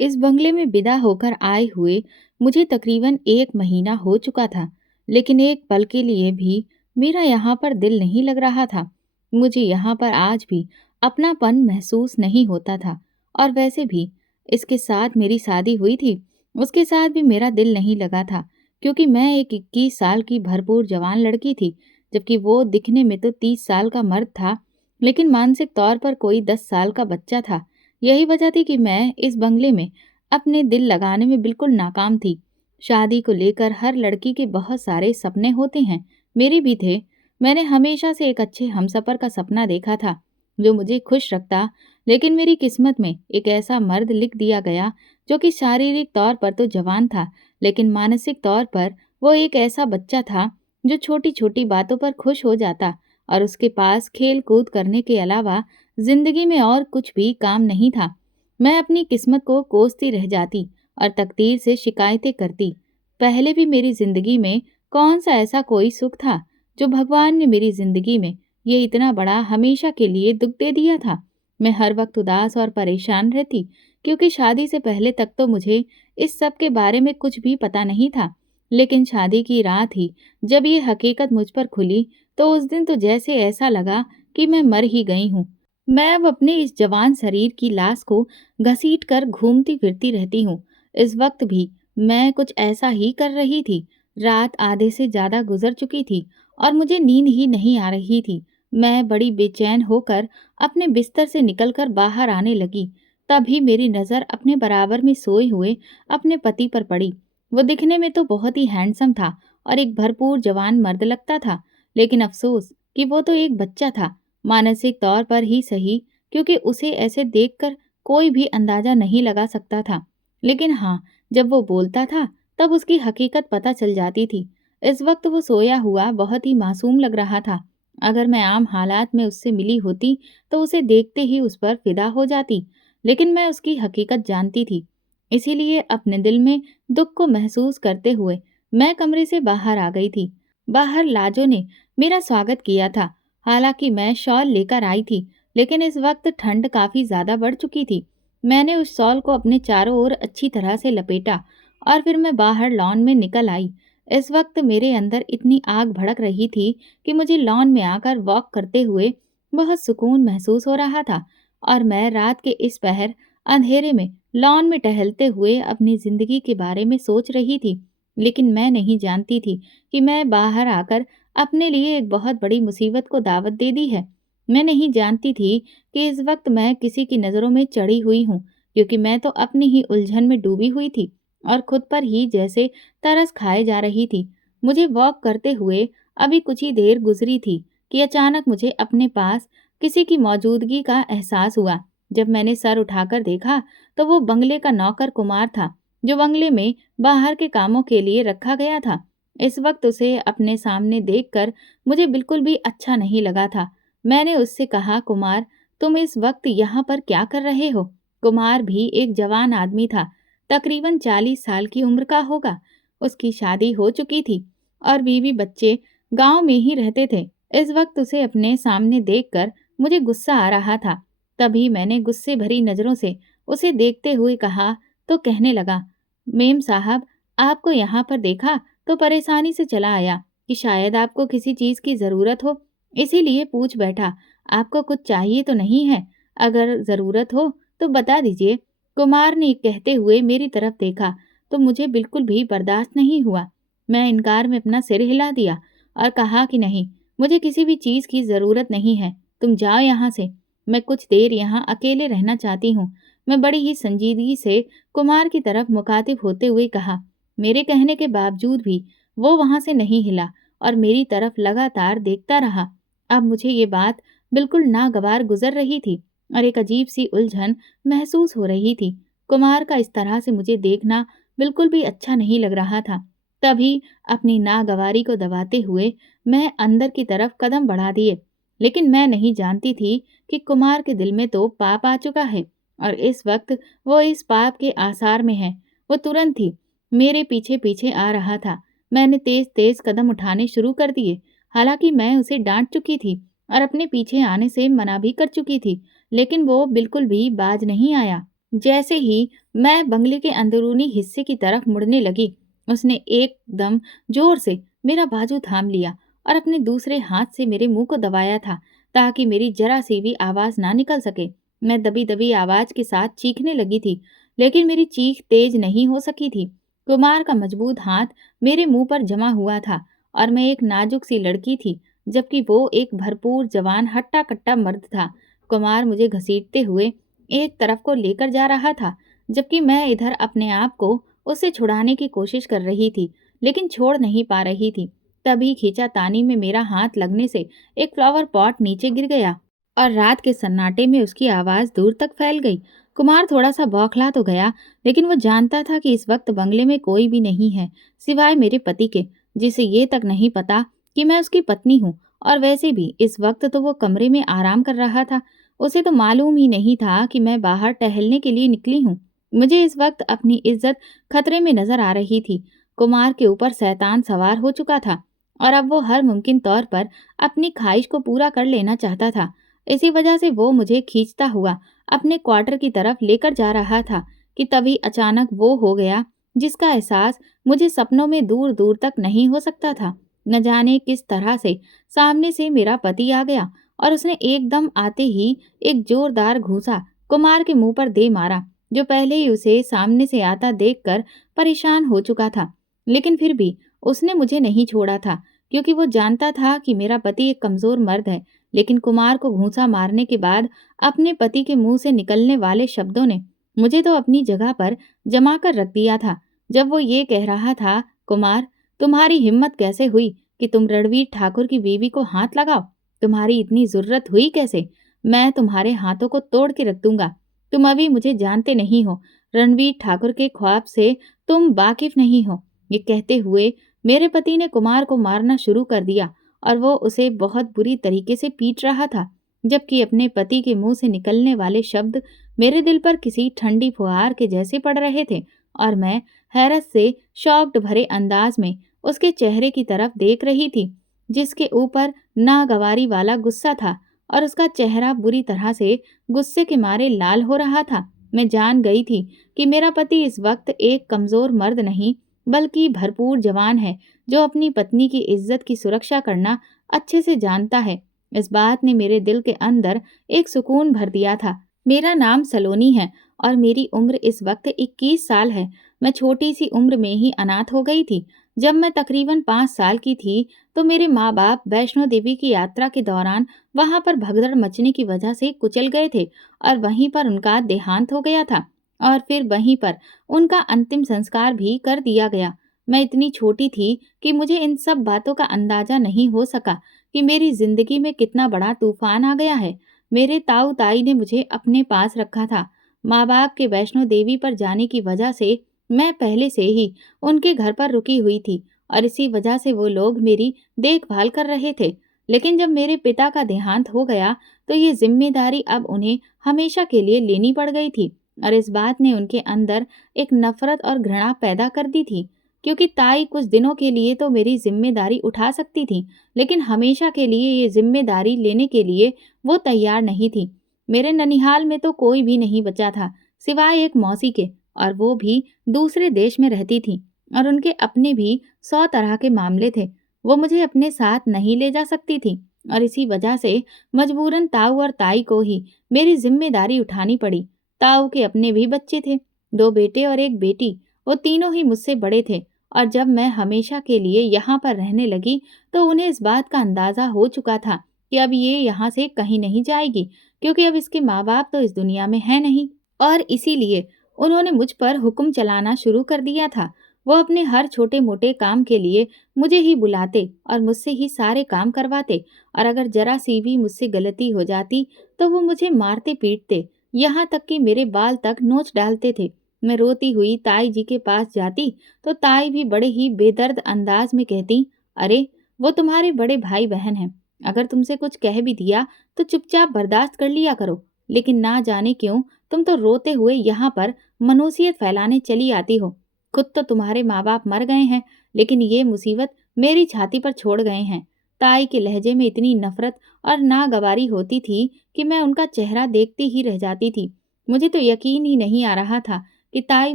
इस बंगले में विदा होकर आए हुए मुझे तकरीबन 1 महीना हो चुका था, लेकिन एक पल के लिए भी मेरा यहाँ पर दिल नहीं लग रहा था। मुझे यहाँ पर आज भी अपनापन महसूस नहीं होता था। और वैसे भी इसके साथ मेरी शादी हुई थी, उसके साथ भी मेरा दिल नहीं लगा था, क्योंकि मैं एक 21 साल की भरपूर जवान लड़की थी, जबकि वो दिखने में तो 30 साल का मर्द था, लेकिन मानसिक तौर पर कोई 10 साल का बच्चा था। यही वजह थी कि मैं इस बंगले में अपने दिल लगाने में बिल्कुल नाकाम थी। शादी को लेकर हर लड़की के बहुत सारे सपने होते हैं, मेरे भी थे। मैंने हमेशा से एक अच्छे हमसफ़र का सपना देखा था, जो मुझे खुश रखता, लेकिन मेरी किस्मत में एक ऐसा मर्द लिख दिया गया, जो कि शारीरिक तौर पर तो जवान था, लेकिन मानसिक तौर पर वो एक ऐसा बच्चा था, जो छोटी-छोटी बातों पर खुश हो जाता और उसके पास खेल-कूद करने के अलावा ज़िंदगी में और कुछ भी काम नहीं था। मैं अपनी किस्मत को कोसती रह जाती और तकदीर से शिकायतें करती। पहले भी मेरी ज़िंदगी में कौन-सा ऐसा कोई सुख था, जो भगवान ने मेरी ज़िंदगी में ये इतना बड़ा हमेशा के लिए दुःख दे दिया था। मैं हर वक़्त उदास और परेशान रहती, क्योंकि शादी से पहले तक तो मुझे इस सब के बारे में कुछ भी पता नहीं था। लेकिन शादी की रात ही जब ये हकीकत मुझ पर खुली, तो उस दिन तो जैसे ऐसा लगा कि मैं मर ही गई हूँ। मैं अब अपने इस जवान शरीर की लाश को घसीट कर घूमती फिरती रहती हूँ। इस वक्त भी मैं कुछ ऐसा ही कर रही थी। रात आधे से ज्यादा गुजर चुकी थी और मुझे नींद ही नहीं आ रही थी। मैं बड़ी बेचैन होकर अपने बिस्तर से निकलकर बाहर आने लगी। तभी मेरी नज़र अपने बराबर में सोए हुए अपने पति पर पड़ी। वो दिखने में तो बहुत ही हैंडसम था और एक भरपूर जवान मर्द लगता था, लेकिन अफसोस कि वो तो एक बच्चा था। मानसिक तौर पर ही सही, क्योंकि उसे ऐसे देखकर कोई भी अंदाजा नहीं लगा सकता था। लेकिन हाँ, जब वो बोलता था तब उसकी हकीकत पता चल जाती थी। इस वक्त वो सोया हुआ बहुत ही मासूम लग रहा था। अगर मैं आम हालात में उससे मिली होती तो उसे देखते ही उस पर फिदा हो जाती, लेकिन मैं उसकी हकीकत जानती थी। इसीलिए अपने दिल में दुख को महसूस करते हुए मैं कमरे से बाहर आ गई थी। बाहर लाजो ने मेरा स्वागत किया था। हालांकि मैं शॉल लेकर आई थी, लेकिन इस वक्त ठंड काफी ज्यादा बढ़ चुकी थी। मैंने उस शॉल को अपने चारों ओर अच्छी तरह से लपेटा और फिर मैं बाहर लॉन में निकल आई। इस वक्त मेरे अंदर इतनी आग भड़क रही थी कि मुझे लॉन में आकर वॉक करते हुए बहुत सुकून महसूस हो रहा था। और मैं रात के इस पहर अंधेरे में लॉन में टहलते हुए अपनी जिंदगी के बारे में सोच रही थी। लेकिन मैं नहीं जानती थी कि मैं बाहर आकर अपने लिए एक बहुत बड़ी मुसीबत को दावत दे दी है। मैं नहीं जानती थी कि इस वक्त मैं किसी की नज़रों में चढ़ी हुई हूँ, क्योंकि मैं तो अपनी ही उलझन में डूबी हुई थी और खुद पर ही जैसे तरस खाए जा रही थी। मुझे वॉक करते हुए अभी कुछ ही देर गुजरी थी कि अचानक मुझे अपने पास किसी की मौजूदगी का एहसास हुआ। जब मैंने सर उठाकर देखा तो वो बंगले का नौकर कुमार था, जो बंगले में बाहर के कामों के लिए रखा गया था। इस वक्त उसे अपने सामने देखकर मुझे बिल्कुल भी अच्छा नहीं लगा था। मैंने उससे कहा, कुमार, तुम इस वक्त यहाँ पर क्या कर रहे हो? कुमार भी एक जवान आदमी था, तकरीबन 40 साल की उम्र का होगा। उसकी शादी हो चुकी थी और बीवी बच्चे गांव में ही रहते थे। इस वक्त उसे अपने सामने देखकर मुझे गुस्सा आ रहा था। तभी मैंने गुस्से भरी नजरों से उसे देखते हुए कहा तो कहने लगा, मेम साहब, आपको यहाँ पर देखा तो परेशानी से चला आया कि शायद आपको किसी चीज की जरूरत हो, इसीलिए पूछ बैठा। आपको कुछ चाहिए तो नहीं है? अगर जरूरत हो तो बता दीजिए। कुमार ने कहते हुए मेरी तरफ देखा तो मुझे बिल्कुल भी बर्दाश्त नहीं हुआ। मैं इनकार में अपना सिर हिला दिया और कहा कि नहीं, मुझे किसी भी चीज की जरूरत नहीं है, तुम जाओ यहाँ से। मैं कुछ देर यहाँ अकेले रहना चाहती हूँ। मैं बड़ी ही संजीदगी से कुमार की तरफ मुखातिब होते हुए कहा। मेरे कहने के बावजूद भी वो वहां से नहीं हिला और मेरी तरफ लगातार देखता रहा। अब मुझे ये बात बिल्कुल नागवार गुजर रही थी और एक अजीब सी उलझन महसूस हो रही थी। कुमार का इस तरह से मुझे देखना बिल्कुल भी अच्छा नहीं लग रहा था। तभी अपनी नागवारी को दबाते हुए मैं अंदर की तरफ कदम बढ़ा दिए। लेकिन मैं नहीं जानती थी कि कुमार के दिल में तो पाप आ चुका है और इस वक्त वो इस पाप के आसार में है। वो तुरंत ही मेरे पीछे पीछे आ रहा था। मैंने तेज तेज कदम उठाने शुरू कर दिए। हालांकि मैं उसे डांट चुकी थी और अपने पीछे आने से मना भी कर चुकी थी, लेकिन वो बिल्कुल भी बाज नहीं आया। जैसे ही मैं बंगले के अंदरूनी हिस्से की तरफ मुड़ने लगी, उसने एकदम जोर से मेरा बाजू थाम लिया और अपने दूसरे हाथ से मेरे मुंह को दबाया था, ताकि मेरी जरा सी भी आवाज ना निकल सके। मैं दबी दबी आवाज के साथ चीखने लगी थी, लेकिन मेरी चीख तेज नहीं हो सकी थी। कुमार का मजबूत हाथ मेरे मुंह पर जमा हुआ था और मैं एक नाजुक सी लड़की थी, जबकि वो एक भरपूर जवान हट्टा कट्टा मर्द था। कुमार मुझे घसीटते हुए एक तरफ को लेकर जा रहा था, जबकि मैं इधर अपने आप को उससे छुड़ाने की कोशिश कर रही थी, लेकिन छोड़ नहीं पा रही थी। तभी खींचातानी में मेरा हाथ लगने से एक फ्लावर पॉट नीचे गिर गया और रात के सन्नाटे में उसकी आवाज दूर तक फैल गई। कुमार थोड़ा सा बौखला तो गया, लेकिन वो जानता था कि इस वक्त बंगले में कोई भी नहीं है सिवाय मेरे पति के, जिसे ये तक नहीं पता कि मैं उसकी पत्नी हूँ। और वैसे भी इस वक्त तो वो कमरे में आराम कर रहा था। उसे तो मालूम ही नहीं था कि मैं बाहर टहलने के लिए निकली हूँ। मुझे इस वक्त अपनी इज्जत खतरे में नजर आ रही थी। कुमार के ऊपर शैतान सवार हो चुका था और अब वो हर मुमकिन तौर पर अपनी ख्वाहिश को पूरा कर लेना चाहता था। इसी वजह से वो मुझे खींचता हुआ अपने क्वार्टर की तरफ लेकर जा रहा था कि तभी अचानक वो हो गया जिसका एहसास मुझे सपनों में दूर दूर तक नहीं हो सकता था। न जाने किस तरह से सामने से मेरा पति आ गया और उसने एकदम आते ही एक जोरदार घूंसा कुमार के मुंह पर दे मारा, जो पहले ही उसे सामने से आता देखकर परेशान हो चुका था। लेकिन फिर भी उसने मुझे नहीं छोड़ा था, क्योंकि वो जानता था कि मेरा पति एक कमजोर मर्द है। लेकिन कुमार को घूंसा मारने के बाद अपने पति के मुंह से निकलने वाले शब्दों ने मुझे तो अपनी जगह पर जमा कर रख दिया था। जब वो ये कह रहा था, कुमार, तुम्हारी हिम्मत कैसे हुई कि तुम रणवीर ठाकुर की बीवी को हाथ लगाओ? तुम्हारी इतनी ज़ुर्रत हुई कैसे? मैं तुम्हारे हाथों को तोड़ के रख दूंगा। तुम अभी मुझे जानते नहीं हो। रणवीर ठाकुर के ख्वाब से तुम वाकिफ नहीं हो। ये कहते हुए मेरे पति ने कुमार को मारना शुरू कर दिया और वो उसे बहुत बुरी तरीके से पीट रहा था, जबकि अपने पति के मुंह से निकलने वाले शब्द मेरे दिल पर किसी ठंडी फुहार के जैसे पड़ रहे थे। और मैं हैरत से शॉक्ड भरे अंदाज में उसके चेहरे की तरफ देख रही थी, जिसके ऊपर नागवारी वाला गुस्सा था और उसका चेहरा बुरी तरह से गुस्से के मारे लाल हो रहा था। मैं जान गई थी कि मेरा पति इस वक्त एक कमजोर मर्द नहीं, बल्कि भरपूर जवान है, जो अपनी पत्नी की इज्जत की सुरक्षा करना अच्छे से जानता है। इस बात ने मेरे दिल के अंदर एक सुकून भर दिया था। मेरा नाम सलोनी है और मेरी उम्र इस वक्त 21 साल है। मैं छोटी सी उम्र में ही अनाथ हो गई थी। जब मैं तकरीबन 5 साल की थी, तो मेरे माँ बाप वैष्णो देवी की यात्रा के दौरान वहां पर भगदड़ मचने की वजह से कुचल गए थे और वहीं पर उनका देहांत हो गया था और फिर वहीं पर उनका अंतिम संस्कार भी कर दिया गया। मैं इतनी छोटी थी कि मुझे इन सब बातों का अंदाजा नहीं हो सका कि मेरी जिंदगी में कितना बड़ा तूफान आ गया है। मेरे ताऊ ताई ने मुझे अपने पास रखा था। माँ बाप के वैष्णो देवी पर जाने की वजह से मैं पहले से ही उनके घर पर रुकी हुई थी और इसी वजह से वो लोग मेरी देखभाल कर रहे थे। लेकिन जब मेरे पिता का देहांत हो गया, तो ये जिम्मेदारी अब उन्हें हमेशा के लिए लेनी पड़ गई थी और इस बात ने उनके अंदर एक नफरत और घृणा पैदा कर दी थी, क्योंकि ताई कुछ दिनों के लिए तो मेरी जिम्मेदारी उठा सकती थी, लेकिन हमेशा के लिए ये जिम्मेदारी लेने के लिए वो तैयार नहीं थी। मेरे ननिहाल में तो कोई भी नहीं बचा था सिवाय एक मौसी के, और वो भी दूसरे देश में रहती थी और उनके अपने भी 100 तरह के मामले थे। वो मुझे अपने साथ नहीं ले जा सकती थी और इसी वजह से मजबूरन ताऊ और ताई को ही मेरी जिम्मेदारी उठानी पड़ी। ताऊ के अपने भी बच्चे थे, 2 बेटे और 1 बेटी। वो तीनों ही मुझसे बड़े थे और जब मैं हमेशा के लिए यहाँ पर रहने लगी, तो उन्हें इस बात का अंदाजा हो चुका था कि अब ये यहाँ से कहीं नहीं जाएगी, क्योंकि अब इसके माँ बाप तो इस दुनिया में है नहीं। और इसीलिए उन्होंने मुझ पर हुक्म चलाना शुरू कर दिया था। वो अपने हर छोटे मोटे काम के लिए मुझे ही बुलाते और मुझसे ही सारे काम करवाते, और अगर जरा सी भी मुझसे गलती हो जाती तो वो मुझे मारते पीटते, यहाँ तक कि मेरे बाल तक नोच डालते थे। मैं रोती हुई ताई जी के पास जाती तो ताई भी बड़े ही बेदर्द अंदाज में कहती, अरे, वो तुम्हारे बड़े भाई बहन हैं, अगर तुमसे कुछ कह भी दिया तो चुपचाप बर्दाश्त कर लिया करो। लेकिन ना जाने क्यों तुम तो रोते हुए यहाँ पर मनुसियत फैलाने चली आती हो। खुद तो तुम्हारे माँ बाप मर गए हैं, लेकिन ये मुसीबत मेरी छाती पर छोड़ गए हैं। ताई के लहजे में इतनी नफरत और नागवारी होती थी कि मैं उनका चेहरा देखती ही रह जाती थी। मुझे तो यकीन ही नहीं आ रहा था कि ताई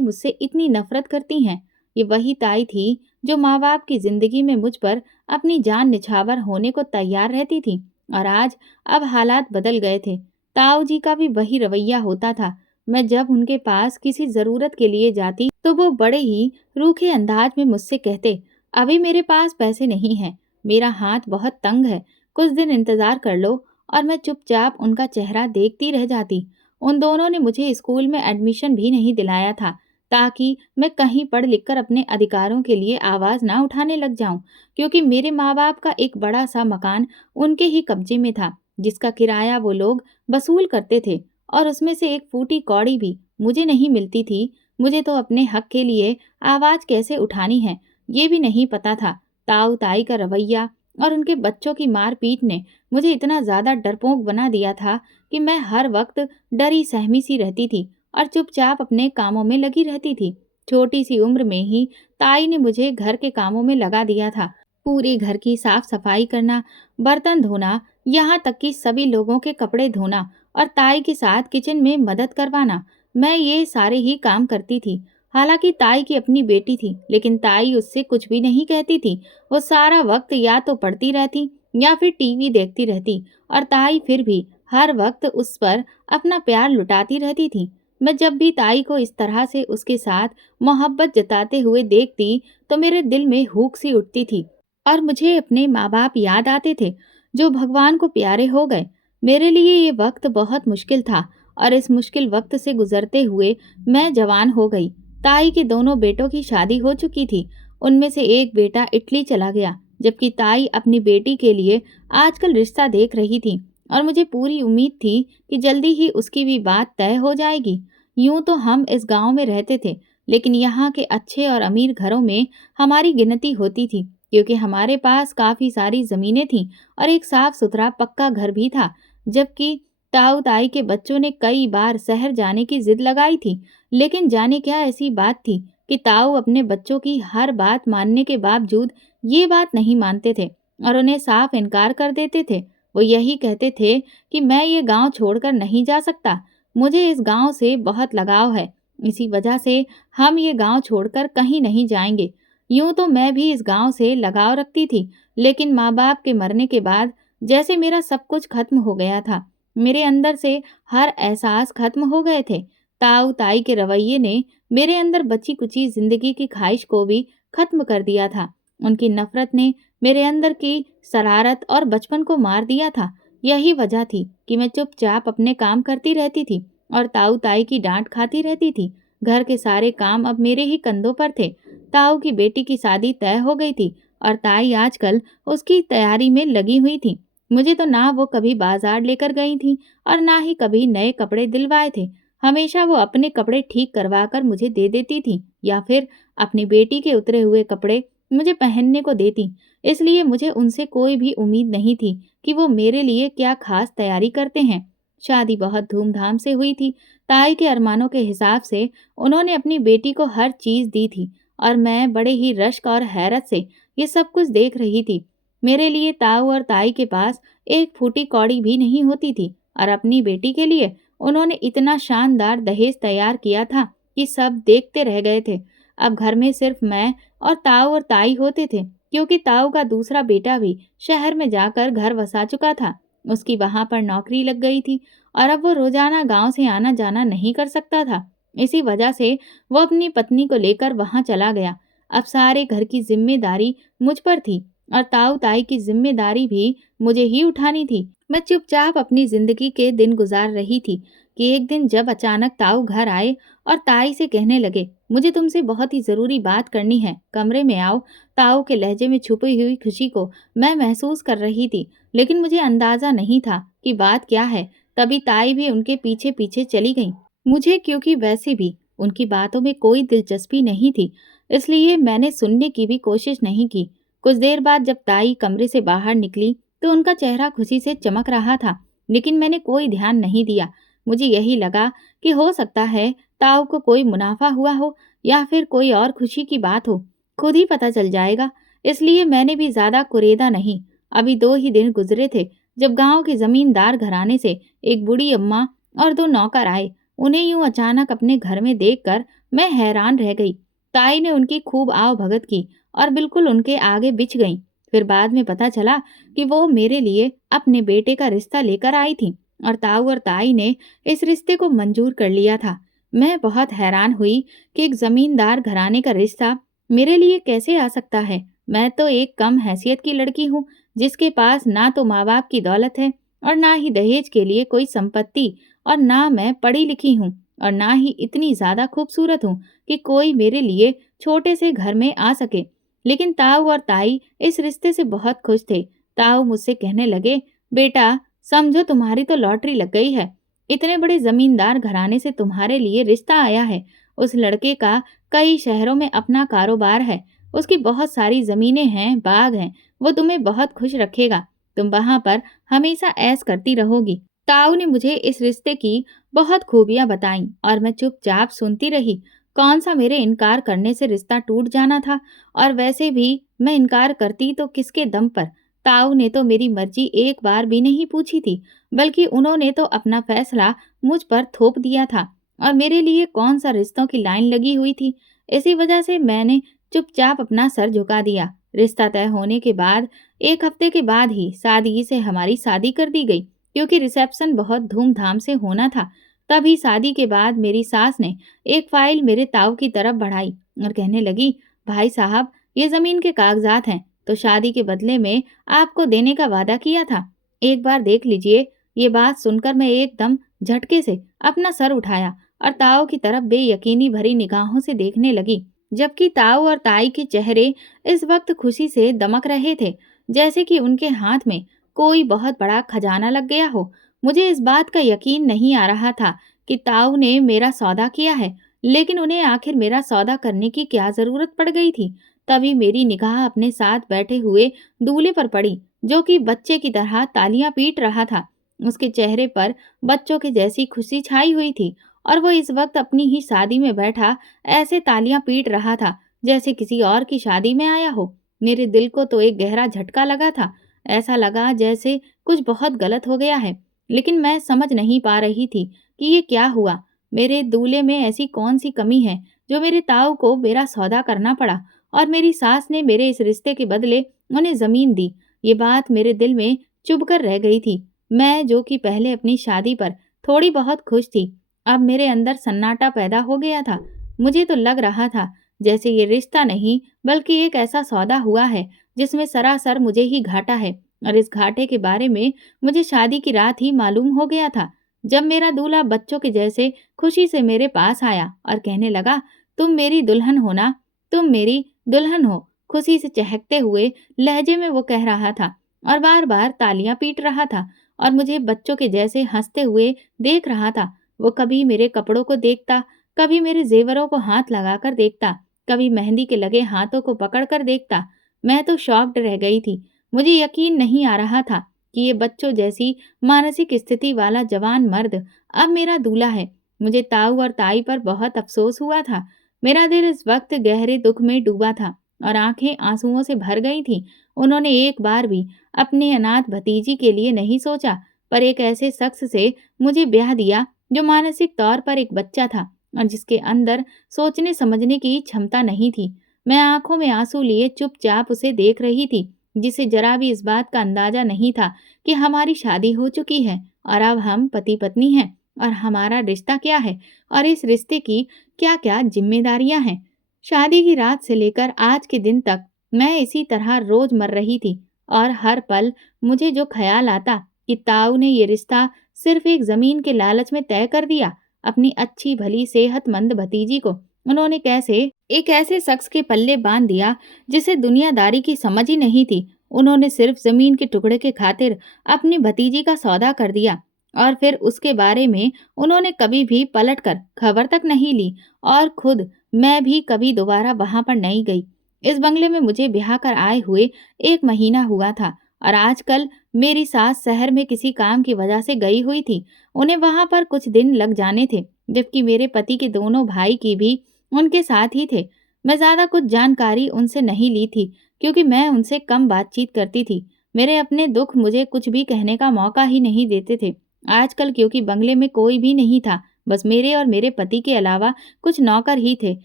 मुझसे इतनी नफरत करती हैं। ये वही ताई थी जो माँ बाप की जिंदगी में मुझ पर अपनी जान निछावर होने को तैयार रहती थी। और आज अब हालात बदल गए थे। ताऊ जी का भी वही रवैया होता था। मैं जब उनके पास किसी जरूरत के लिए जाती तो वो बड़े ही रूखे अंदाज में मुझसे कहते, अभी मेरे पास पैसे नहीं हैं, मेरा हाथ बहुत तंग है, कुछ दिन इंतजार कर लो। और मैं चुपचाप उनका चेहरा देखती रह जाती। उन दोनों ने मुझे स्कूल में एडमिशन भी नहीं दिलाया था, ताकि मैं कहीं पढ़ लिख कर अपने अधिकारों के लिए आवाज़ ना उठाने लग जाऊं, क्योंकि मेरे माँ बाप का एक बड़ा सा मकान उनके ही कब्जे में था, जिसका किराया वो लोग वसूल करते थे। और उसमें से एक फूटी कौड़ी भी मुझे नहीं मिलती थी। मुझे तो अपने हक के लिए आवाज़ कैसे उठानी है, ये भी नहीं पता था। ताऊ ताई का रवैया और उनके बच्चों की मारपीट ने मुझे इतना ज़्यादा डरपोक बना दिया था कि मैं हर वक्त डरी सहमी सी रहती थी और चुपचाप अपने कामों में लगी रहती थी। छोटी सी उम्र में ही ताई ने मुझे घर के कामों में लगा दिया था। पूरे घर की साफ सफाई करना, बर्तन धोना, यहाँ तक कि सभी लोगों के कपड़े धोना और ताई के साथ किचन में मदद करवाना। मैं ये सारे ही काम करती थी। हालांकि ताई की अपनी बेटी थी, लेकिन ताई उससे कुछ भी नहीं कहती थी। वो सारा वक्त या तो पढ़ती रहती या फिर टीवी देखती रहती, और ताई फिर भी हर वक्त उस पर अपना प्यार लुटाती रहती थी। मैं जब भी ताई को इस तरह से उसके साथ मोहब्बत जताते हुए देखती तो मेरे दिल में हुक सी उठती थी और मुझे अपने माँ बाप याद आते थे, जो भगवान को प्यारे हो गए। मेरे लिए ये वक्त बहुत मुश्किल था, और इस मुश्किल वक्त से गुजरते हुए मैं जवान हो गई। ताई के दोनों बेटों की शादी हो चुकी थी। उनमें से एक बेटा इटली चला गया, जबकि ताई अपनी बेटी के लिए आजकल रिश्ता देख रही थी, और मुझे पूरी उम्मीद थी कि जल्दी ही उसकी भी बात तय हो जाएगी। यूं तो हम इस गांव में रहते थे, लेकिन यहाँ के अच्छे और अमीर घरों में हमारी गिनती होती थी, क्योंकि हमारे पास काफी सारी जमीनें थीं और एक साफ सुथरा पक्का घर भी था। जबकि ताऊ ताई के बच्चों ने कई बार शहर जाने की जिद लगाई थी, लेकिन जाने क्या ऐसी बात थी कि ताऊ अपने बच्चों की हर बात मानने के बावजूद ये बात नहीं मानते थे और उन्हें साफ इनकार कर देते थे। वो यही कहते थे कि मैं ये गांव छोड़कर नहीं जा सकता, मुझे इस गांव से बहुत लगाव है, इसी वजह से हम ये गांव छोड़कर कहीं नहीं जाएंगे। यूं तो मैं भी इस गांव से लगाव रखती थी, लेकिन माँ बाप के मरने के बाद जैसे मेरा सब कुछ खत्म हो गया था। मेरे अंदर से हर एहसास खत्म हो गए थे। ताऊ ताई के रवैये ने मेरे अंदर बची कुची जिंदगी की ख्वाहिश को भी खत्म कर दिया था। उनकी नफरत ने मेरे अंदर की शरारत और बचपन को मार दिया था। यही वजह थी कि मैं चुपचाप अपने काम करती रहती थी और ताऊ ताई की डांट खाती रहती थी। घर के सारे काम अब मेरे ही कंधों पर थे। ताऊ की बेटी की शादी तय हो गई थी और ताई आजकल उसकी तैयारी में लगी हुई थी। मुझे तो ना वो कभी बाजार लेकर गई थी और ना ही कभी नए कपड़े दिलवाए थे। हमेशा वो अपने कपड़े ठीक करवा कर मुझे दे देती थी, या फिर अपनी बेटी के उतरे हुए कपड़े मुझे पहनने को देती। इसलिए मुझे उनसे कोई भी उम्मीद नहीं थी कि वो मेरे लिए क्या खास तैयारी करते हैं। शादी बहुत धूमधाम से हुई थी। ताई के अरमानों के हिसाब से उन्होंने अपनी बेटी को हर चीज दी थी, और मैं बड़े ही रश्क और हैरत से ये सब कुछ देख रही थी। मेरे लिए ताऊ और ताई के पास एक फूटी कौड़ी भी नहीं होती थी, और अपनी बेटी के लिए उन्होंने इतना शानदार दहेज तैयार किया था कि सब देखते रह गए थे। अब घर में सिर्फ मैं और ताई होते थे, क्योंकि ताऊ का दूसरा बेटा भी शहर में जाकर घर वसा चुका था। उसकी वहां पर नौकरी लग गई थी, और अब वो रोजाना गांव से आना जाना नहीं कर सकता था। इसी वजह से वो अपनी पत्नी को लेकर वहां चला गया। अब सारे घर की जिम्मेदारी मुझ पर थी, और ताऊ ताई की जिम्मेदारी भी मुझे ही उठानी थी। मैं चुपचाप अपनी जिंदगी के दिन गुजार रही थी कि एक दिन जब अचानक ताऊ घर आए और ताई से कहने लगे, मुझे तुमसे बहुत ही जरूरी बात करनी है, कमरे में आओ। ताऊ के लहजे में छुपी हुई खुशी को मैं महसूस कर रही थी, लेकिन मुझे अंदाजा नहीं था कि बात क्या है। तभी ताई भी उनके पीछे पीछे चली गई। मुझे क्योंकि वैसे भी उनकी बातों में कोई दिलचस्पी नहीं थी, इसलिए मैंने सुनने की भी कोशिश नहीं की। कुछ देर बाद जब ताई कमरे से बाहर निकली तो उनका चेहरा खुशी से चमक रहा था, लेकिन मैंने कोई ध्यान नहीं दिया। मुझे यही लगा कि हो सकता है ताऊ को कोई मुनाफा हुआ हो या फिर कोई और खुशी की बात हो, खुद ही पता चल जाएगा। इसलिए मैंने भी ज्यादा कुरेदा नहीं। अभी 2 ही दिन गुजरे थे जब गांव के जमींदार घराने से एक बूढ़ी अम्मा और 2 नौकर आए। उन्हें यूं अचानक अपने घर में देखकर मैं हैरान रह गई। ताई ने उनकी खूब आव भगत की और बिल्कुल उनके आगे बिछ गईं। फिर बाद में पता चला कि वो मेरे लिए अपने बेटे का रिश्ता लेकर आई थी और ताऊ और ताई ने इस रिश्ते को मंजूर कर लिया था। मैं बहुत हैरान हुई कि एक जमींदार घराने का रिश्ता मेरे लिए कैसे आ सकता है। मैं तो एक कम हैसियत की लड़की हूँ, जिसके पास ना तो माँ बाप की दौलत है और ना ही दहेज के लिए कोई संपत्ति, और ना मैं पढ़ी लिखी हूँ और ना ही इतनी ज्यादा खूबसूरत हूँ कि कोई मेरे लिए छोटे से घर में आ सके। लेकिन ताऊ और ताई इस रिश्ते से बहुत खुश थे। ताऊ मुझसे कहने लगे, बेटा समझो तुम्हारी तो लॉटरी लग गई है। इतने बड़े जमींदार घराने से तुम्हारे लिए रिश्ता आया है। उस लड़के का कई शहरों में अपना कारोबार है। उसकी बहुत सारी जमीनें हैं, बाग हैं। वो तुम्हें बहुत खुश रखेगा। तुम वहां पर हमेशा ऐश करती रहोगी। ताऊ ने मुझे इस रिश्ते की बहुत खूबियां बताईं और मैं चुपचाप सुनती रही। कौन सा मेरे इनकार करने से रिश्ता टूट जाना था, और वैसे भी मैं इनकार करती तो किसके दम पर। ताऊ ने तो मेरी मर्जी एक बार भी नहीं पूछी थी, बल्कि उन्होंने तो अपना फैसला मुझ पर थोप दिया था। और मेरे लिए कौन सा रिश्तों की लाइन लगी हुई थी। इसी वजह से मैंने चुपचाप अपना सर झुका दिया। रिश्ता तय होने के बाद 1 हफ्ते के बाद ही सादगी से हमारी शादी कर दी गई, क्योंकि रिसेप्शन बहुत धूमधाम से होना था। तभी शादी के बाद मेरी सास ने एक फाइल मेरे ताऊ की तरफ बढ़ाई और कहने लगी, भाई साहब, ये जमीन के कागजात हैं, तो शादी के बदले में आपको देने का वादा किया था। एक बार देख लीजिए। ये बात सुनकर मैं एकदम झटके से अपना सर उठाया और ताऊ की तरफ बेयकीनी भरी निगाहों से देखने लगी, जबकि ताऊ और ताई के चेहरे इस वक्त खुशी से दमक रहे थे, जैसे कि उनके हाथ में कोई बहुत बड़ा खजाना लग गया हो। मुझे इस बात का यकीन नहीं आ रहा था कि ताऊ ने मेरा सौदा किया है, लेकिन उन्हें आखिर मेरा सौदा करने की क्या जरूरत पड़ गई थी। तभी मेरी निगाह अपने साथ बैठे हुए दूल्हे पर पड़ी, जो कि बच्चे की तरह तालियां पीट रहा था। उसके चेहरे पर बच्चों की जैसी खुशी छाई हुई थी और वो इस वक्त अपनी ही शादी में बैठा ऐसे तालियां पीट रहा था जैसे किसी और की शादी में आया हो। मेरे दिल को तो एक गहरा झटका लगा था। ऐसा लगा जैसे कुछ बहुत गलत हो गया है, लेकिन मैं समझ नहीं पा रही थी कि ये क्या हुआ। मेरे दूल्हे में ऐसी कौन सी कमी है जो मेरे ताऊ को मेरा सौदा करना पड़ा और मेरी सास ने मेरे इस रिश्ते के बदले उन्हें जमीन दी। ये बात मेरे दिल में चुभकर रह गई थी। मैं, जो कि पहले अपनी शादी पर थोड़ी बहुत खुश थी, अब मेरे अंदर सन्नाटा पैदा हो गया था। मुझे तो लग रहा था जैसे ये रिश्ता नहीं, बल्कि एक ऐसा सौदा हुआ है जिसमें सरासर मुझे ही घाटा है। और इस घाटे के बारे में मुझे शादी की रात ही मालूम हो गया था, जब मेरा दूल्हा बच्चों के जैसे खुशी से मेरे पास आया और कहने लगा, तुम मेरी दुल्हन हो ना, तुम मेरी दुल्हन हो। खुशी से चहकते हुए लहजे में वो कह रहा था और बार बार तालियां पीट रहा था और मुझे बच्चों के जैसे हंसते हुए देख रहा था। वो कभी मेरे कपड़ों को देखता, कभी मेरे जेवरों को हाथ लगाकर देखता, कभी मेहंदी के लगे हाथों को पकड़कर देखता। मैं तो शॉक्ड रह गई थी। मुझे यकीन नहीं आ रहा था कि ये बच्चों जैसी मानसिक स्थिति वाला जवान मर्द अब मेरा दूल्हा है। मुझे ताऊ और ताई पर बहुत अफसोस हुआ था। मेरा दिल इस वक्त गहरे दुख में डूबा था और आंखें आंसुओं से भर गई थी। उन्होंने एक बार भी अपने अनाथ भतीजी के लिए नहीं सोचा, पर एक ऐसे शख्स से मुझे ब्याह दिया जो मानसिक तौर पर एक बच्चा था और जिसके अंदर सोचने समझने की क्षमता नहीं थी। मैं आंखों में आंसू लिए चुपचाप उसे देख रही थी, जिसे जरा भी इस बात का अंदाजा नहीं था कि हमारी शादी हो चुकी है और अब हम पति पत्नी हैं, और हमारा रिश्ता क्या है और इस रिश्ते की क्या क्या जिम्मेदारियां हैं। शादी की रात से लेकर आज के दिन तक मैं इसी तरह रोज मर रही थी और हर पल मुझे जो ख्याल आता कि ताऊ ने ये रिश्ता सिर्फ एक जमीन के लालच में तय कर दिया। अपनी अच्छी भली सेहतमंद भतीजी को उन्होंने कैसे एक ऐसे शख्स के पल्ले बांध दिया जिसे दुनियादारी की समझ ही नहीं थी। उन्होंने सिर्फ जमीन के टुकड़े के खातिर अपनी भतीजी का सौदा कर दिया और फिर उसके बारे में उन्होंने कभी भी पलटकर खबर तक नहीं ली, और खुद मैं भी कभी दोबारा वहां पर नहीं गई। इस बंगले में मुझे ब्याह कर आए हुए 1 महीना हुआ था और आजकल मेरी सास शहर में किसी काम की वजह से गई हुई थी। उन्हें वहां पर कुछ दिन लग जाने थे, जबकि मेरे पति के दोनों भाई की भी उनके साथ ही थे। मैं ज्यादा कुछ जानकारी उनसे नहीं ली थी, क्योंकि मैं उनसे कम बातचीत करती थी। मेरे अपने दुख मुझे कुछ भी कहने का मौका ही नहीं देते थे। आजकल क्योंकि बंगले में कोई भी नहीं था, बस मेरे और मेरे पति के अलावा कुछ नौकर ही थे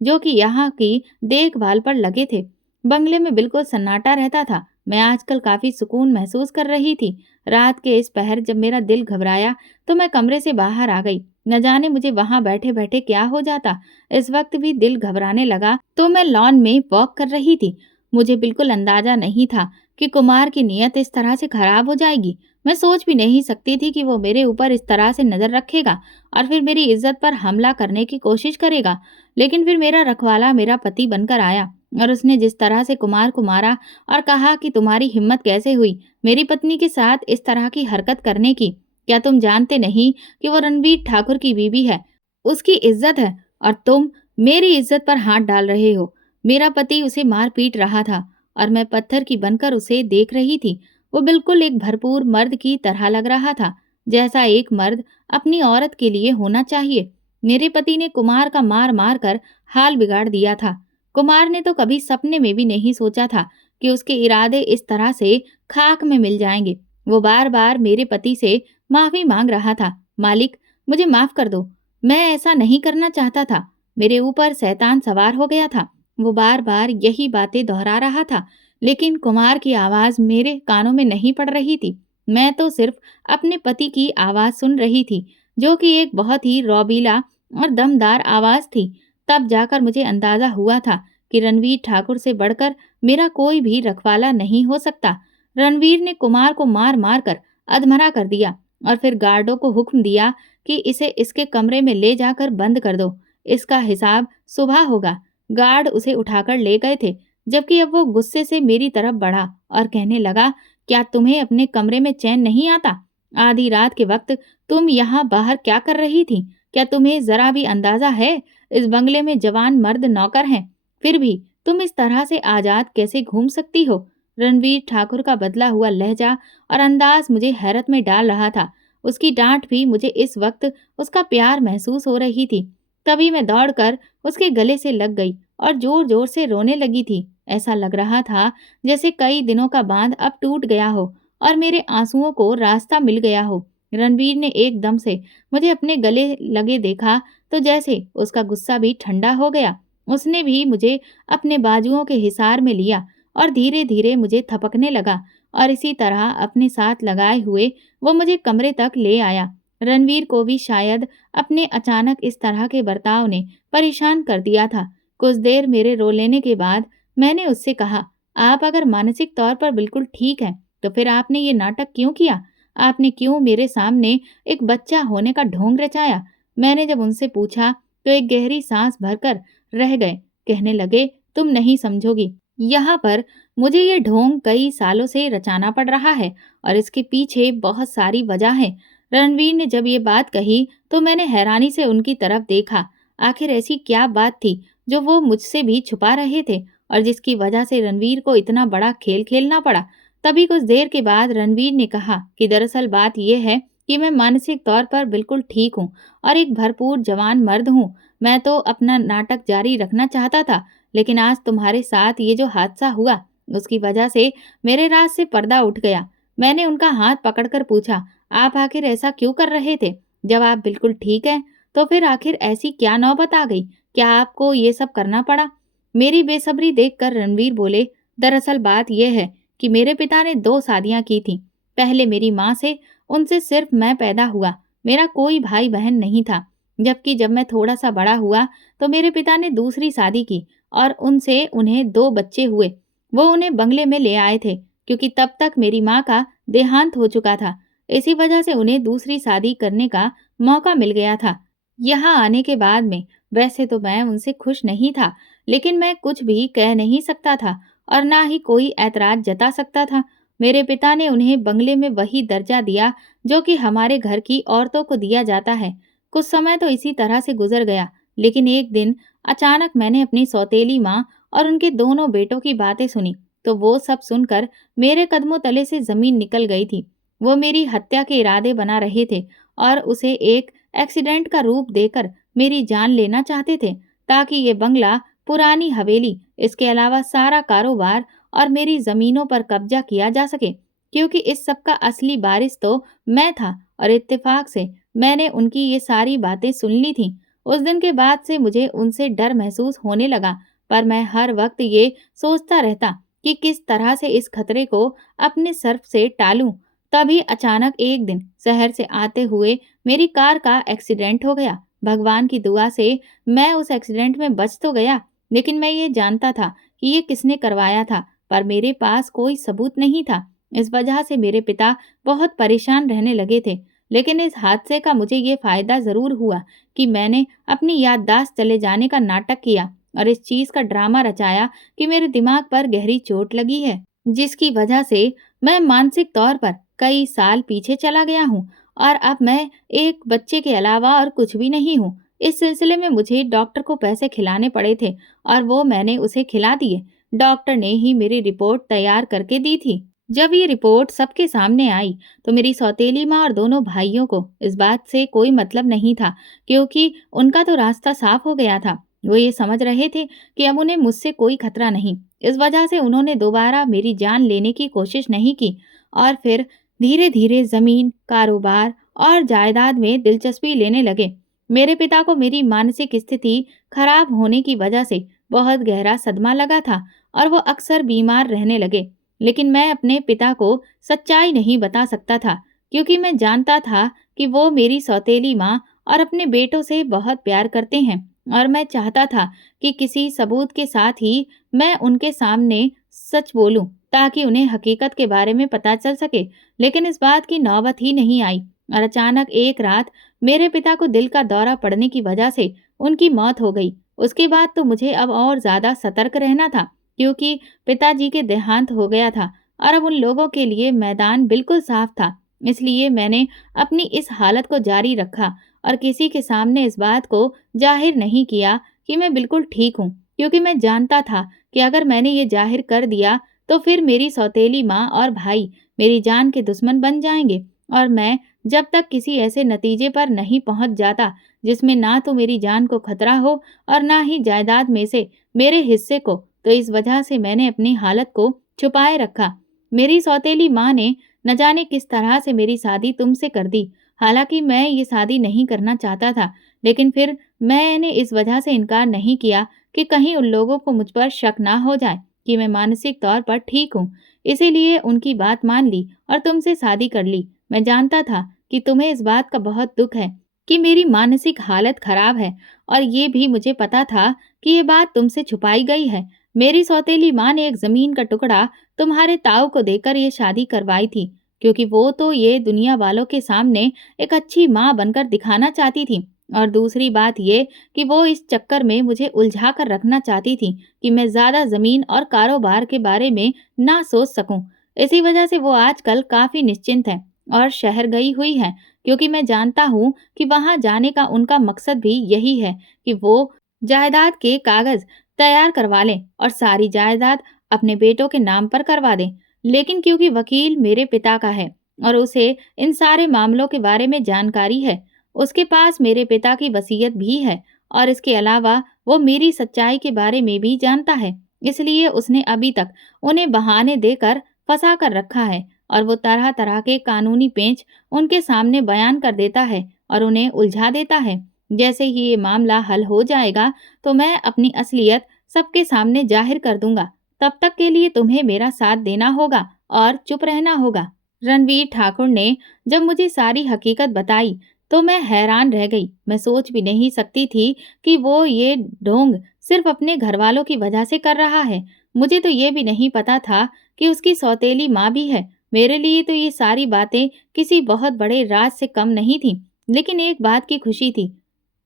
जो कि यहाँ की देखभाल पर लगे थे। बंगले में बिल्कुल सन्नाटा रहता था। मैं आजकल काफी सुकून महसूस कर रही थी। रात के इस पहर जब मेरा दिल घबराया तो मैं कमरे से बाहर आ गई। न जाने मुझे वहां बैठे बैठे क्या हो जाता। इस वक्त भी दिल घबराने लगा तो मैं लॉन में वॉक कर रही थी। मुझे बिल्कुल अंदाजा नहीं था कि कुमार की नीयत इस तरह से खराब हो जाएगी। मैं सोच भी नहीं सकती थी कि वो मेरे ऊपर इस तरह से नजर रखेगा और फिर मेरी इज्जत पर हमला करने की कोशिश करेगा। लेकिन फिर मेरा रखवाला मेरा पति बनकर आया और उसने जिस तरह से कुमार को मारा और कहा कि तुम्हारी हिम्मत कैसे हुई मेरी पत्नी के साथ इस तरह की हरकत करने की। क्या तुम जानते नहीं कि वो रणवीर ठाकुर की बीवी है, उसकी इज्जत है, और तुम मेरी इज्जत पर हाथ डाल रहे हो। मेरा पति उसे मार पीट रहा था और मैं पत्थर की बनकर उसे देख रही थी। वो बिल्कुल एक भरपूर मर्द की तरह लग रहा था, जैसा एक मर्द अपनी औरत के लिए होना चाहिए। मेरे पति ने कुमार का मार मार कर हाल बिगाड़ दिया था। कुमार ने तो कभी सपने में भी नहीं सोचा था कि उसके इरादे इस तरह से खाक में मिल जाएंगे। वो बार बार मेरे पति से माफी मांग रहा था। मालिक, मुझे माफ कर दो, मैं ऐसा नहीं करना चाहता था। मेरे ऊपर शैतान सवार हो गया था। वो बार बार यही बातें दोहरा रहा था, लेकिन कुमार की आवाज मेरे कानों में नहीं पड़ रही थी। मैं तो सिर्फ अपने पति की आवाज सुन रही थी, जो कि एक बहुत ही रौबीला और दमदार आवाज थी। तब जाकर मुझे अंदाजा हुआ था कि रणवीर ठाकुर से बढ़कर मेरा कोई भी रखवाला नहीं हो सकता। रणवीर ने कुमार को मार मार कर अधमरा कर दिया और फिर गार्डों को हुक्म दिया कि इसे इसके कमरे में ले जाकर बंद कर दो। इसका हिसाब सुबह होगा। गार्ड उसे उठाकर ले गए थे, जबकि अब वो गुस्से से मेरी तरफ बढ़ा और कहने लगा, क्या तुम्हें अपने कमरे में चैन नहीं आता? आधी रात के वक्त तुम यहाँ बाहर क्या कर रही थी? क्या तुम्हें जरा भी अंदाजा है इस बंगले में जवान मर्द नौकर हैं, फिर भी तुम इस तरह से आजाद कैसे घूम सकती हो? रणवीर ठाकुर का बदला हुआ लहजा और अंदाज मुझे हैरत में डाल रहा था। उसकी डांट भी मुझे इस वक्त उसका प्यार महसूस हो रही थी। तभी मैं दौड़कर उसके गले से लग गई और जोर जोर से रोने लगी थी। ऐसा लग रहा था जैसे कई दिनों का बांध अब टूट गया हो और मेरे आंसुओं को रास्ता मिल गया हो। रणवीर ने एकदम से मुझे अपने गले लगे देखा तो जैसे उसका गुस्सा भी ठंडा हो गया। उसने भी मुझे अपने बाजुओं के हिसार में लिया और धीरे धीरे मुझे थपकने लगा और इसी तरह अपने साथ लगाए हुए वो मुझे कमरे तक ले आया। रणवीर को भी शायद अपने अचानक इस तरह के बर्ताव ने परेशान कर दिया था। कुछ देर मेरे रो लेने के बाद मैंने उससे कहा, आप अगर मानसिक तौर पर बिल्कुल ठीक हैं, तो फिर आपने ये नाटक क्यों किया? आपने क्यों मेरे सामने एक बच्चा होने का ढोंग रचाया? मैंने जब उनसे पूछा तो एक गहरी सांस भरकर रह गए। कहने लगे, तुम नहीं समझोगी। यहाँ पर मुझे ये ढोंग कई सालों से रचाना पड़ रहा है और इसके पीछे बहुत सारी वजह है। रणवीर ने जब ये बात कही तो मैंने हैरानी से उनकी तरफ देखा। आखिर ऐसी क्या बात थी जो वो मुझसे भी छुपा रहे थे और जिसकी वजह से रणवीर को इतना बड़ा खेल खेलना पड़ा। तभी कुछ देर के बाद रणवीर ने कहा कि दरअसल बात यह है कि मैं मानसिक तौर पर बिल्कुल ठीक हूँ और एक भरपूर जवान मर्द हूँ। मैं तो अपना नाटक जारी रखना चाहता था, लेकिन आज तुम्हारे साथ ये जो हादसा हुआ उसकी वजह से मेरे राज से पर्दा उठ गया। मैंने उनका हाथ पकड़कर पूछा, आप आखिर ऐसा क्यों कर रहे थे? जब आप बिल्कुल ठीक हैं, तो फिर आखिर ऐसी क्या नौबत आ गई? क्या आपको ये सब करना पड़ा? मेरी बेसब्री देखकर रणवीर बोले, दरअसल बात यह है कि मेरे पिता ने 2 शादियां की थी। पहले मेरी माँ से, उनसे सिर्फ मैं पैदा हुआ। मेरा कोई भाई बहन नहीं था। जबकि जब मैं थोड़ा सा बड़ा हुआ तो मेरे पिता ने दूसरी शादी की और उनसे उन्हें 2 बच्चे हुए। वो उन्हें बंगले में ले आए थे, क्योंकि तब तक मेरी माँ का देहांत हो चुका था। इसी वजह से उन्हें दूसरी शादी करने का मौका मिल गया था। यहाँ आने के बाद में वैसे तो मैं उनसे खुश नहीं था, लेकिन मैं कुछ भी कह नहीं सकता था और ना ही कोई ऐतराज जता सकता था। मेरे पिता ने उन्हें बंगले में वही दर्जा दिया जो कि हमारे घर की औरतों को दिया जाता है। कुछ समय तो इसी तरह से गुजर गया, लेकिन एक दिन अचानक मैंने अपनी सौतेली माँ और उनके दोनों बेटों की बातें सुनी, तो वो सब सुनकर मेरे कदमों तले से जमीन निकल गई थी। वो मेरी हत्या के इरादे बना रहे थे और उसे एक एक्सीडेंट का रूप देकर मेरी जान लेना चाहते थे, ताकि ये बंगला, पुरानी हवेली, इसके अलावा सारा कारोबार और मेरी जमीनों पर कब्जा किया जा सके। क्योंकि इस सब का असली बारिश तो मैं था और इत्तेफाक से मैंने उनकी ये सारी बातें सुन ली थीं। उस दिन के बाद से मुझे उनसे डर महसूस होने लगा, पर मैं हर वक्त ये सोचता रहता कि किस तरह से इस खतरे को अपने सर से टालूं। तभी अचानक एक दिन शहर से आते हुए मेरी कार का एक्सीडेंट हो गया। भगवान की दुआ से मैं उस एक्सीडेंट में बच तो गया, लेकिन मैं ये जानता था कि ये किसने करवाया था, पर मेरे पास कोई सबूत नहीं था। इस वजह से मेरे पिता बहुत परेशान रहने लगे थे। लेकिन इस हादसे का मुझे ये फ़ायदा ज़रूर हुआ कि मैंने अपनी याददाश्त चले जाने का नाटक किया और इस चीज़ का ड्रामा रचाया कि मेरे दिमाग पर गहरी चोट लगी है, जिसकी वजह से मैं मानसिक तौर पर कई साल पीछे चला गया हूँ और अब मैं एक बच्चे के अलावा और कुछ भी नहीं हूँ। इस सिलसिले में मुझे डॉक्टर को पैसे खिलाने पड़े थे और वो मैंने उसे खिला दिए। डॉक्टर ने ही मेरी रिपोर्ट तैयार करके दी थी। जब ये रिपोर्ट सबके सामने आई तो मेरी सौतेली माँ और दोनों भाइयों को इस बात से कोई मतलब नहीं था, क्योंकि उनका तो रास्ता साफ हो गया था। वो ये समझ रहे थे कि अब उन्हें मुझसे कोई खतरा नहीं। इस वजह से उन्होंने दोबारा मेरी जान लेने की कोशिश नहीं की और फिर धीरे धीरे जमीन, कारोबार और जायदाद में दिलचस्पी लेने लगे। मेरे पिता को मेरी मानसिक स्थिति खराब होने की वजह से बहुत गहरा सदमा लगा था और वो अक्सर बीमार रहने लगे। लेकिन मैं अपने पिता को सच्चाई नहीं बता सकता था, क्योंकि मैं जानता था कि वो मेरी सौतेली माँ और अपने बेटों से बहुत प्यार करते हैं और मैं चाहता था कि किसी सबूत के साथ ही मैं उनके सामने सच बोलूं, ताकि उन्हें हकीकत के बारे में पता चल सके। लेकिन इस बात की नौबत ही नहीं आई और अचानक एक रात मेरे पिता को दिल का दौरा पड़ने की वजह से उनकी मौत हो गई। उसके बाद तो मुझे अब और ज्यादा सतर्क रहना था, क्योंकि पिताजी के देहांत हो गया था और अब उन लोगों के लिए मैदान बिल्कुल साफ था। इसलिए मैंने अपनी इस हालत को जारी रखा और किसी के सामने इस बात को जाहिर नहीं किया कि मैं बिल्कुल ठीक हूँ, क्योंकि मैं जानता था कि अगर मैंने ये जाहिर कर दिया तो फिर मेरी सौतेली माँ और भाई मेरी जान के दुश्मन बन जाएंगे और मैं जब तक किसी ऐसे नतीजे पर नहीं पहुंच जाता जिसमें ना तो मेरी जान को खतरा हो और ना ही जायदाद में से मेरे हिस्से को, तो इस वजह से मैंने अपनी हालत को छुपाए रखा। मेरी सौतेली माँ ने न जाने किस तरह से मेरी शादी तुमसे कर दी। हालांकि मैं ये शादी नहीं करना चाहता था, लेकिन फिर मैंने इस वजह से इनकार नहीं किया कि कहीं उन लोगों को मुझ पर शक ना हो जाए कि मैं मानसिक तौर पर ठीक हूँ। इसीलिए उनकी बात मान ली और तुमसे शादी कर ली। मैं जानता था कि तुम्हें इस बात का बहुत दुख है कि मेरी मानसिक हालत खराब है, और ये भी मुझे पता था कि ये बात तुमसे छुपाई गई है। मेरी सौतेली माँ ने एक जमीन का टुकड़ा तुम्हारे ताऊ को देकर ये शादी करवाई थी, क्योंकि वो तो ये दुनिया वालों के सामने एक अच्छी माँ बनकर दिखाना चाहती थी। और दूसरी बात ये कि वो इस चक्कर में मुझे उलझा कर रखना चाहती थी कि मैं ज्यादा जमीन और कारोबार के बारे में ना सोच सकूं। इसी वजह से वो आजकल काफी निश्चिंत है और शहर गई हुई है, क्योंकि मैं जानता हूँ कि वहां जाने का उनका मकसद भी यही है कि वो जायदाद के कागज तैयार करवा लें और सारी जायदाद अपने बेटों के नाम पर करवा दें। लेकिन क्योंकि वकील मेरे पिता का है और उसे इन सारे मामलों के बारे में जानकारी है, उसके पास मेरे पिता की वसीयत भी है और इसके अलावा वो मेरी सच्चाई के बारे में भी जानता है। इसलिए उसने अभी तक उन्हें बहाने देकर फंसा कर रखा है और वो तरह तरह के कानूनी पेंच उनके सामने बयान कर देता है और उन्हें उलझा देता है। जैसे ही ये मामला हल हो जाएगा तो मैं अपनी असलियत सबके सामने जाहिर कर दूंगा। तब तक के लिए तुम्हें मेरा साथ देना होगा और चुप रहना होगा। रणवीर ठाकुर ने जब मुझे सारी हकीकत बताई तो मैं हैरान रह गई। मैं सोच भी नहीं सकती थी कि वो ये ढोंग सिर्फ अपने घर वालों की वजह से कर रहा है। मुझे तो ये भी नहीं पता था कि उसकी सौतेली माँ भी है। मेरे लिए तो ये सारी बातें किसी बहुत बड़े राज से कम नहीं थी। लेकिन एक बात की खुशी थी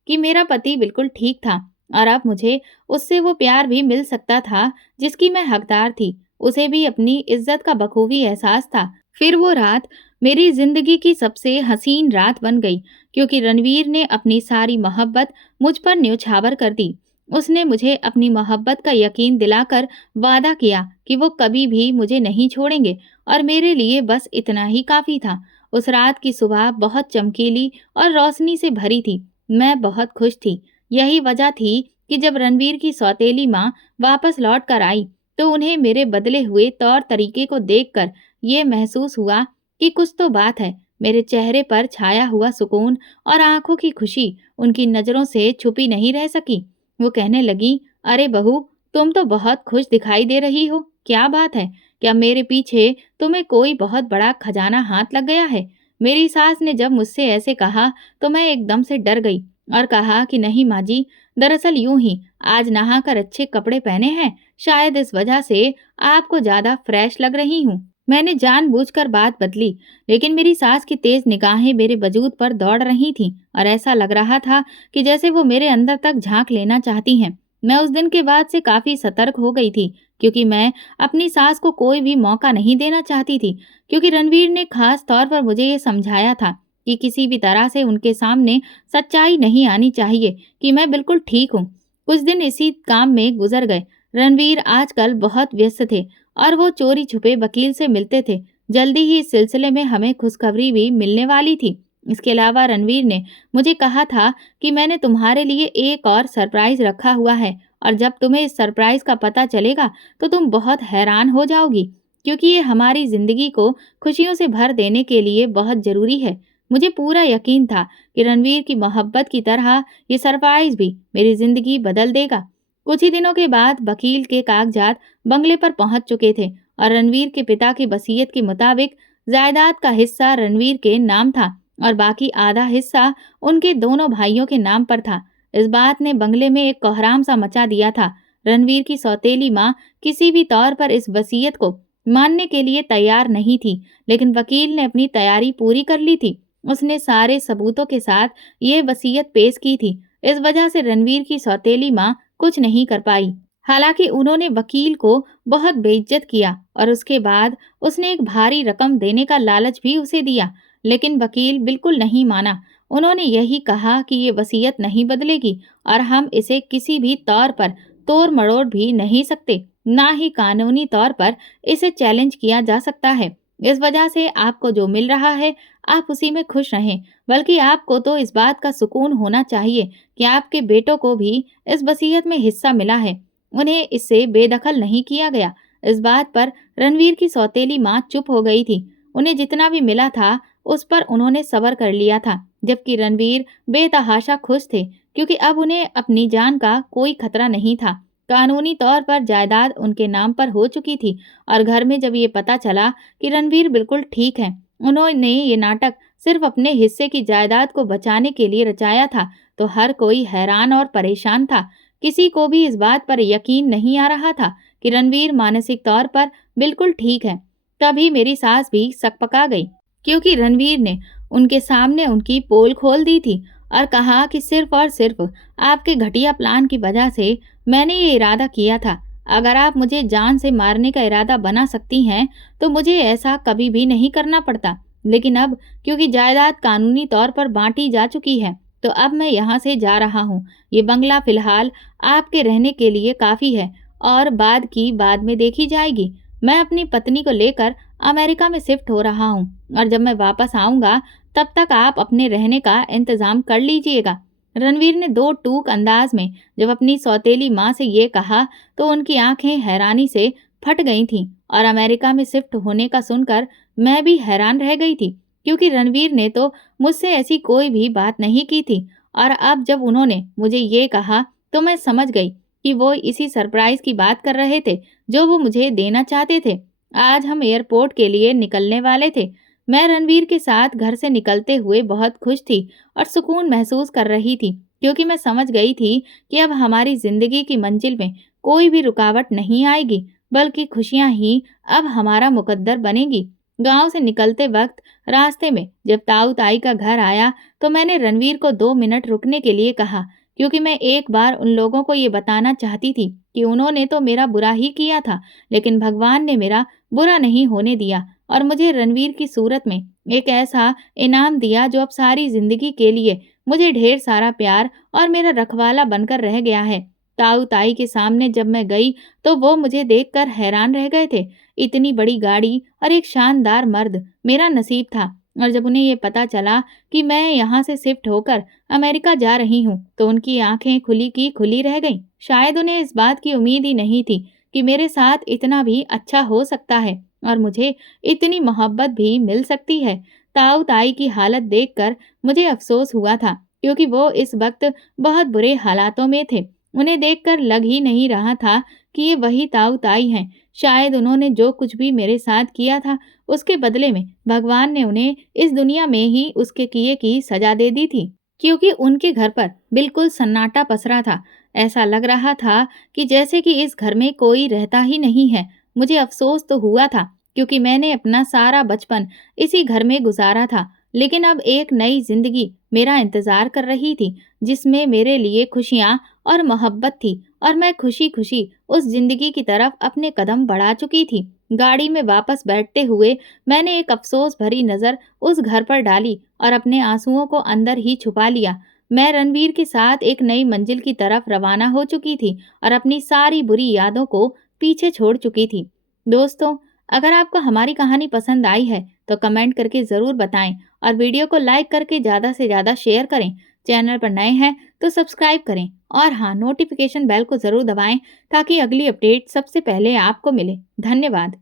कि मेरा पति बिल्कुल ठीक था और अब मुझे उससे वो प्यार भी मिल सकता था जिसकी मैं हकदार थी। उसे भी अपनी इज्जत का बखूबी एहसास था। फिर वो रात मेरी जिंदगी की सबसे हसीन रात बन गई, क्योंकि रणवीर ने अपनी सारी मोहब्बत मुझ पर न्यौछावर कर दी। उसने मुझे अपनी मोहब्बत का यकीन दिलाकर वादा किया कि वो कभी भी मुझे नहीं छोड़ेंगे और मेरे लिए बस इतना ही काफी था। उस रात की सुबह बहुत चमकीली और रोशनी से भरी थी। मैं बहुत खुश थी। यही वजह थी कि जब रणवीर की सौतेली माँ वापस लौट कर आई तो उन्हें मेरे बदले हुए तौर तरीके को देखकर ये महसूस हुआ कि कुछ तो बात है। मेरे चेहरे पर छाया हुआ सुकून और आंखों की खुशी उनकी नज़रों से छुपी नहीं रह सकी। वो कहने लगी, अरे बहू, तुम तो बहुत खुश दिखाई दे रही हो। क्या बात है? क्या मेरे पीछे तुम्हें कोई बहुत बड़ा खजाना हाथ लग गया है? मेरी सास ने जब मुझसे ऐसे कहा तो मैं एकदम से डर गई और कहा कि नहीं माँ जी, दरअसल यूं ही आज नहाकर अच्छे कपड़े पहने हैं, शायद इस वजह से आपको ज्यादा फ्रेश लग रही हूँ। मैंने जानबूझकर बात बदली, लेकिन मेरी सास की तेज निगाहें मेरे वजूद पर दौड़ रही थीं और ऐसा लग रहा था कि जैसे वो मेरे अंदर तक झांक लेना चाहती हैं। मैं उस दिन के बाद से काफी सतर्क हो गई थी, क्योंकि मैं अपनी सास को कोई भी मौका नहीं देना चाहती थी, क्योंकि रणवीर ने खास तौर पर मुझे ये समझाया था कि किसी भी तरह से उनके सामने सच्चाई नहीं आनी चाहिए कि मैं बिल्कुल ठीक हूँ। कुछ दिन इसी काम में गुजर गए। रणवीर आजकल बहुत व्यस्त थे और वो चोरी छुपे वकील से मिलते थे। जल्दी ही इस सिलसिले में हमें खुशखबरी भी मिलने वाली थी। इसके अलावा रणवीर ने मुझे कहा था कि मैंने तुम्हारे लिए एक और सरप्राइज रखा हुआ है और जब तुम्हें इस सरप्राइज का पता चलेगा तो तुम बहुत हैरान हो जाओगी, क्योंकि ये हमारी जिंदगी को खुशियों से भर देने के लिए बहुत जरूरी है। मुझे पूरा यकीन था कि रणवीर की मोहब्बत की तरह ये सरप्राइज भी मेरी जिंदगी बदल देगा। कुछ ही दिनों के बाद वकील के कागजात बंगले पर पहुंच चुके थे और रणवीर के पिता की वसीयत के मुताबिक जायदाद का हिस्सा रणवीर के नाम था और बाकी आधा हिस्सा उनके दोनों भाइयों के नाम पर था। इस बात ने बंगले में एक कोहराम सा मचा दिया था। रणवीर की सौतेली माँ किसी भी तौर पर इस वसीयत को मानने के लिए तैयार नहीं थी, लेकिन वकील ने अपनी तैयारी पूरी कर ली थी। उसने सारे सबूतों के साथ ये वसीयत पेश की थी। इस वजह से रणवीर की सौतेली माँ कुछ नहीं कर पाई। हालांकि उन्होंने वकील को बहुत बेइज्जत किया और उसके बाद उसने एक भारी रकम देने का लालच भी उसे दिया, लेकिन वकील बिल्कुल नहीं माना। उन्होंने यही कहा कि ये वसीयत नहीं बदलेगी और हम इसे किसी भी तौर पर तोड़ मरोड़ भी नहीं सकते, ना ही कानूनी तौर पर इसे चैलेंज किया जा सकता है। इस वजह से आपको जो मिल रहा है आप उसी में खुश रहें, बल्कि आपको तो इस बात का सुकून होना चाहिए कि आपके बेटों को भी इस वसीयत में हिस्सा मिला है। उन्हें इससे बेदखल नहीं किया गया। इस बात पर रणवीर की सौतेली माँ चुप हो गई थी। उन्हें जितना भी मिला था उस पर उन्होंने सब्र कर लिया था, जबकि रणवीर बेतहाशा खुश थे, क्योंकि अब उन्हें अपनी जान का कोई खतरा नहीं था। कानूनी तौर पर जायदाद उनके नाम पर हो चुकी थी और घर में जब ये पता चला कि रणवीर बिल्कुल ठीक है, उन्होंने ये नाटक सिर्फ अपने हिस्से की जायदाद को बचाने के लिए रचाया था, तो हर कोई हैरान और परेशान था। किसी को भी इस बात पर यकीन नहीं आ रहा था कि रणवीर मानसिक तौर पर बिल्कुल ठीक है। तभी मेरी सास भी सकपका गई, क्योंकि रणवीर ने उनके सामने उनकी पोल खोल दी थी और कहा कि सिर्फ और सिर्फ आपके घटिया प्लान की वजह से मैंने ये इरादा किया था। अगर आप मुझे जान से मारने का इरादा बना सकती हैं तो मुझे ऐसा कभी भी नहीं करना पड़ता, लेकिन अब क्योंकि जायदाद कानूनी तौर पर बांटी जा चुकी है तो अब मैं यहाँ से जा रहा हूँ। ये बंगला फिलहाल आपके रहने के लिए काफ़ी है और बाद की बाद में देखी जाएगी। मैं अपनी पत्नी को लेकर अमेरिका में शिफ्ट हो रहा हूँ और जब मैं वापस आऊँगा तब तक आप अपने रहने का इंतज़ाम कर लीजिएगा। रणवीर ने दो टूक अंदाज में जब अपनी सौतेली माँ से ये कहा तो उनकी आंखें हैरानी से फट गई थीं और अमेरिका में शिफ्ट होने का सुनकर मैं भी हैरान रह गई थी, क्योंकि रणवीर ने तो मुझसे ऐसी कोई भी बात नहीं की थी और अब जब उन्होंने मुझे ये कहा तो मैं समझ गई कि वो इसी सरप्राइज की बात कर रहे थे जो वो मुझे देना चाहते थे। आज हम एयरपोर्ट के लिए निकलने वाले थे। मैं रणवीर के साथ घर से निकलते हुए बहुत खुश थी और सुकून महसूस कर रही थी, क्योंकि मैं समझ गई थी कि अब हमारी जिंदगी की मंजिल में कोई भी रुकावट नहीं आएगी, बल्कि खुशियां ही अब हमारा मुकद्दर बनेगी। गांव से निकलते वक्त रास्ते में जब ताऊ ताई का घर आया तो मैंने रणवीर को 2 मिनट रुकने के लिए कहा, क्योंकि मैं एक बार उन लोगों को ये बताना चाहती थी कि उन्होंने तो मेरा बुरा ही किया था, लेकिन भगवान ने मेरा बुरा नहीं होने दिया और मुझे रणवीर की सूरत में एक ऐसा इनाम दिया जो अब सारी जिंदगी के लिए मुझे ढेर सारा प्यार और मेरा रखवाला बनकर रह गया है। ताऊ ताई के सामने जब मैं गई तो वो मुझे देखकर हैरान रह गए थे। इतनी बड़ी गाड़ी और एक शानदार मर्द मेरा नसीब था, और जब उन्हें ये पता चला कि मैं यहाँ से शिफ्ट होकर अमेरिका जा रही हूँ तो उनकी आंखें खुली की खुली रह गईं। शायद उन्हें इस बात की उम्मीद ही नहीं थी कि मेरे साथ इतना भी अच्छा हो सकता है और मुझे इतनी मोहब्बत भी मिल सकती है। ताऊ ताई की हालत देखकर मुझे अफसोस हुआ था, क्योंकि वो इस वक्त बहुत बुरे हालातों में थे। उन्हें देखकर लग ही नहीं रहा था कि ये वही ताऊ ताई हैं। शायद उन्होंने जो कुछ भी मेरे साथ किया था, उसके बदले में भगवान ने उन्हें इस दुनिया में ही उसके किए की सजा दे दी थी। क्योंकि उनके घर पर बिल्कुल सन्नाटा पसरा था। ऐसा लग रहा था कि जैसे कि इस घर में कोई रहता ही नहीं है। मुझे अफ़सोस तो हुआ था, क्योंकि मैंने अपना सारा बचपन इसी घर में गुज़ारा था। लेकिन अब एक नई ज़िंदगी मेरा इंतज़ार कर रही थी, जिसमें मेरे लिए खुशियाँ और मोहब्बत थी, और मैं खुशी-खुशी उस ज़िंदगी की तरफ अपने कदम बढ़ा चुकी थी। गाड़ी में वापस बैठते हुए मैंने एक अफ़सोस भरी नज़र उस घर पर डाली और अपने आँसुओं को अंदर ही छुपा लिया। मैं रणवीर के साथ एक नई मंजिल की तरफ रवाना हो चुकी थी और अपनी सारी बुरी यादों को पीछे छोड़ चुकी थी। दोस्तों, अगर आपको हमारी कहानी पसंद आई है, तो कमेंट करके ज़रूर बताएं और वीडियो को लाइक करके ज़्यादा से ज़्यादा शेयर करें। चैनल पर नए हैं तो सब्सक्राइब करें और हाँ, नोटिफिकेशन बेल को ज़रूर दबाएं ताकि अगली अपडेट सबसे पहले आपको मिले। धन्यवाद।